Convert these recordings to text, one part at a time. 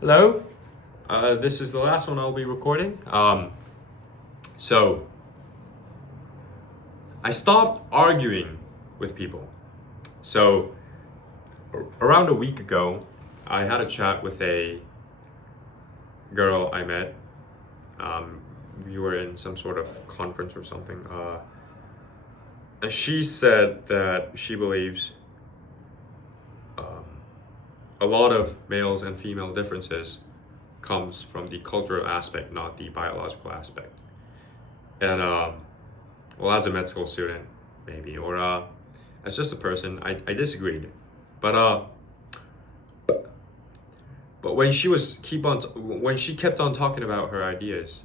Hello, this is the last one I'll be recording. So I stopped arguing with people. So around a week ago, I had a chat with a girl I met. We were in some sort of conference or something. And she said that she believes a lot of males and female differences comes from the cultural aspect, not the biological aspect. And well, as a med school student, maybe, or as just a person, I disagreed. But but when she kept on talking about her ideas,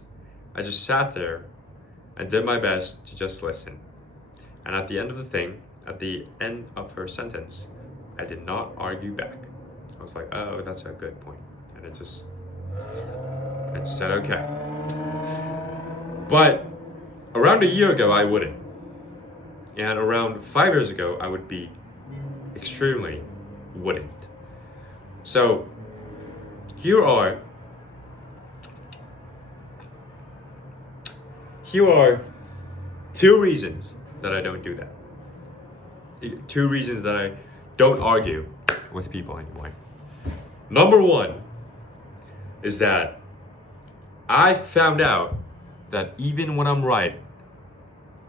I just sat there and did my best to just listen. And at the end of her sentence, I did not argue back. I was like, oh, that's a good point. And I just said, okay. But around a year ago, I wouldn't. And around 5 years ago, I would be extremely wouldn't. So here are two reasons that I don't do that. Two reasons that I don't argue with people anyway. Number one is that I found out that even when I'm right,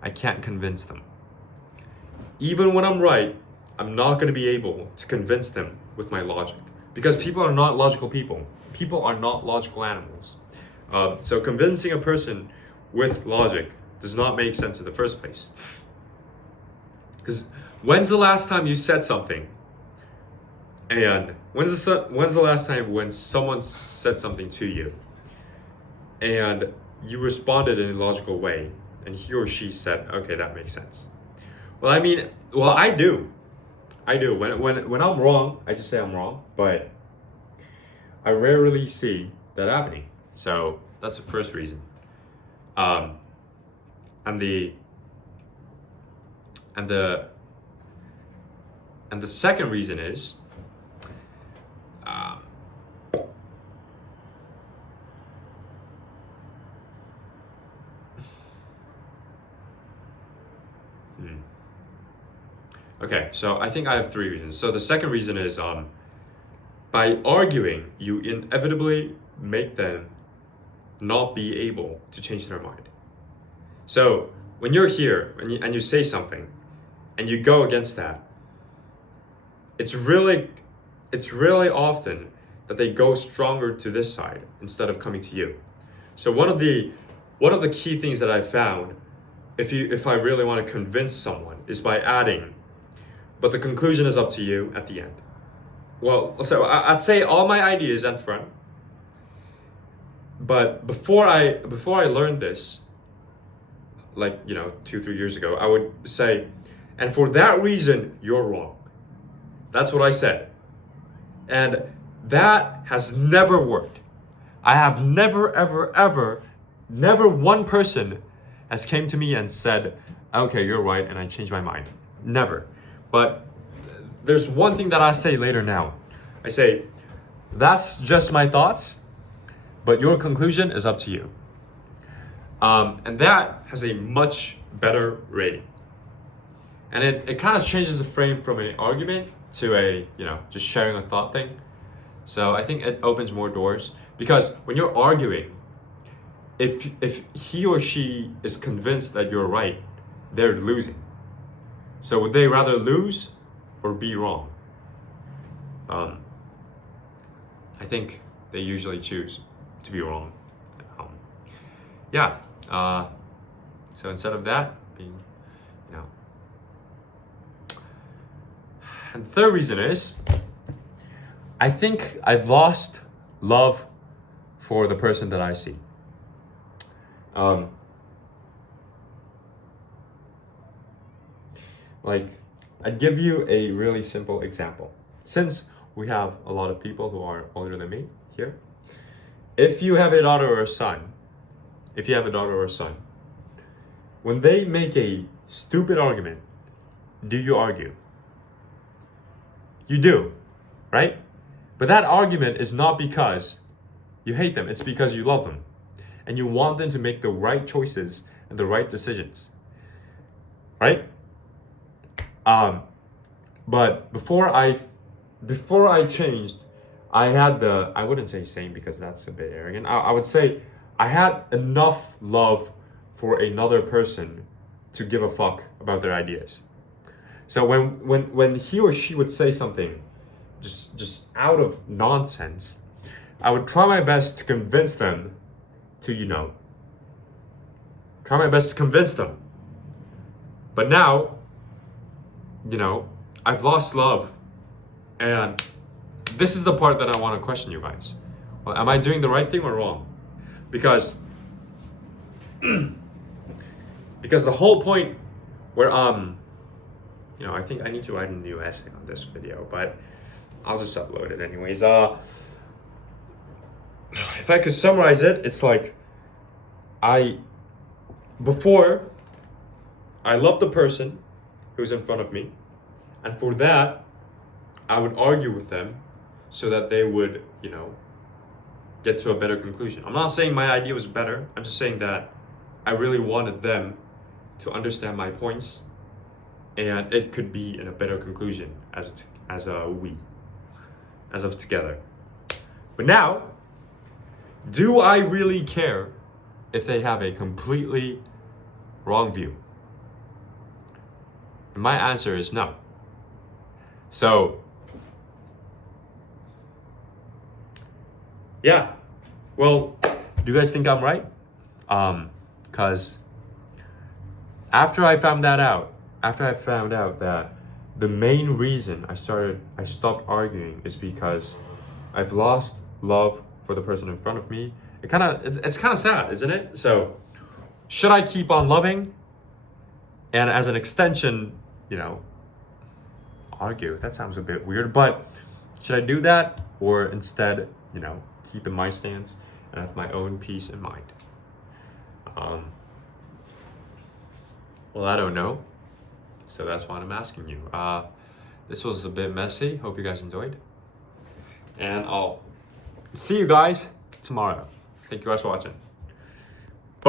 I can't convince them. Even when I'm right, I'm not going to be able to convince them with my logic. Because people are not logical people. People are not logical animals. So convincing a person with logic does not make sense in the first place. Because when's the last time you said something? And when's the last time when someone said something to you and you responded in a logical way and he or she said, okay, that makes sense? Well, I do. When I'm wrong, I just say I'm wrong, but I rarely see that happening. So that's the first reason. And the second reason is okay, so I think I have three reasons. So the second reason is by arguing, you inevitably make them not be able to change their mind. So when you're here and you say something and you go against that, it's really often that they go stronger to this side instead of coming to you. So one of the key things that I found, if I really want to convince someone, is by adding, but the conclusion is up to you at the end. Well, so I'd say all my ideas up front, but before I learned this, like 2-3 years ago, I would say, and for that reason, you're wrong. That's what I said. And that has never worked. I have never one person has came to me and said, okay, you're right, and I changed my mind. Never. But there's one thing that I say later now. I say, that's just my thoughts, but your conclusion is up to you. And that has a much better rating. And it kind of changes the frame from an argument to a, just sharing a thought thing. So I think it opens more doors, because when you're arguing, if he or she is convinced that you're right, they're losing. So would they rather lose or be wrong? I think they usually choose to be wrong. So instead of that being, And the third reason is, I think I've lost love for the person that I see. I'd give you a really simple example. Since we have a lot of people who are older than me here, if you have a daughter or a son, when they make a stupid argument, do you argue? You do, right? But that argument is not because you hate them, it's because you love them. And you want them to make the right choices and the right decisions. Right? But before I changed, I had I wouldn't say same because that's a bit arrogant. I would say I had enough love for another person to give a fuck about their ideas. So when he or she would say something just out of nonsense, I would try my best to convince them to, try my best to convince them. But now, I've lost love. And this is the part that I want to question you guys. Well, am I doing the right thing or wrong? Because the whole point where I think I need to write a new essay on this video, but I'll just upload it anyways. If I could summarize it, it's like before I loved the person who's in front of me, and for that I would argue with them so that they would, get to a better conclusion. I'm not saying my idea was better. I'm just saying that I really wanted them to understand my points, and it could be in a better conclusion as of together. But now, do I really care if they have a completely wrong view? And my answer is no. So, yeah. Well, do you guys think I'm right? Because after I found out that the main reason I stopped arguing is because I've lost love for the person in front of me. It's kind of sad, isn't it? So, should I keep on loving? And as an extension, argue. That sounds a bit weird, but should I do that or instead, keep in my stance and have my own peace in mind? Well, I don't know. So that's why I'm asking you. This was a bit messy. Hope you guys enjoyed. And I'll see you guys tomorrow. Thank you guys for watching.